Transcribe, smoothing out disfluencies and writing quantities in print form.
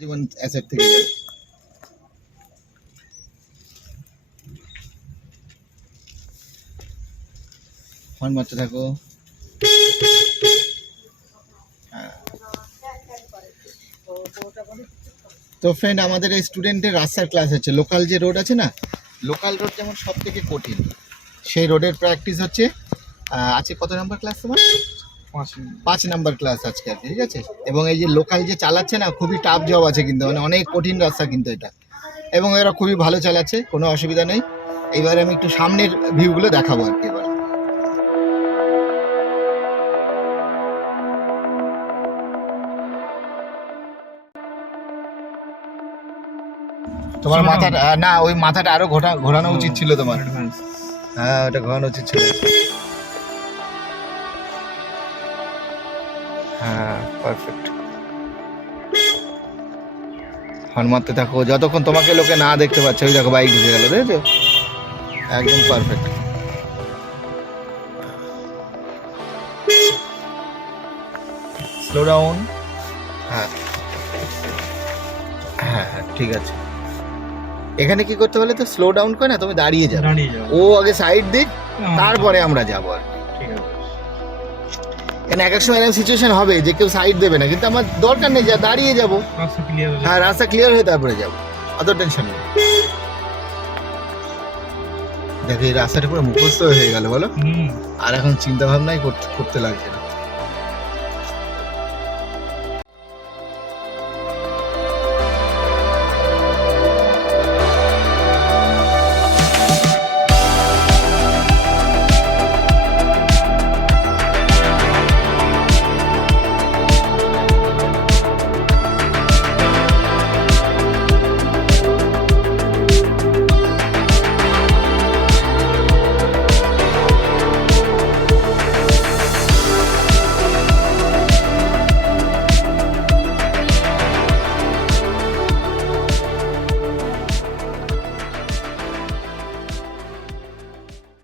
জীবন asset থেকে যাবে। Phone মারতে থাকো। তো ফ্রেন্ড, আমাদের এই স্টুডেন্টের রাস্তার ক্লাস হচ্ছে। লোকাল যে রোড আছে না, লোকাল রোড যেমন সব থেকে কঠিন, সেই রোডের প্র্যাকটিস হচ্ছে। আছে কত নাম্বার ক্লাস তোমার? 5 নাম্বার ক্লাস আজকে আছে, ঠিক আছে। এবং এই যে লোকাল যে চালাচ্ছে না, খুবই টাফ জব আছে কিন্তু, মানে অনেক কঠিন রাস্তা কিন্তু এটা, এবং এরা খুবই ভালো চালাচ্ছে, কোনো অসুবিধা নেই। এইবার আমি একটু সামনের ভিউগুলো দেখাবো আর কি। এবার তোমার মাথার না, ওই মাথাটা আরো ঘোরানো উচিত ছিল তোমার। হ্যাঁ, ওটা ঘোরানো উচিত ছিল। হ্যাঁ, পারফেক্ট। হর্ন মারতে থাকো যতক্ষণ তোমাকে লোকে না দেখতে পাচ্ছে। ওই দেখো বাইক ঢুকে গেল, দেখেছো? একদম পারফেক্ট। Slow down. হ্যাঁ হ্যাঁ হ্যাঁ, ঠিক আছে। এখানে কি করতে বলে তো, স্লো ডাউন করে না, তুমি দাঁড়িয়ে যাবে। ও আগে সাইড দিক, তারপরে আমরা যাবো আর কি। এখানে এক এক সময় এরকম সিচুয়েশন হবে যে কেউ সাইড দেবে না, কিন্তু আমার দরকার নেই, যা দাঁড়িয়ে যাবো। হ্যাঁ, রাস্তা ক্লিয়ার হয়ে তারপরে যাবো, অত টেনশন নেই। দেখো এই রাস্তাটা পুরো মুখস্থ হয়ে গেল বলো, আর এখন চিন্তা ভাবনাই করতে লাগছে না।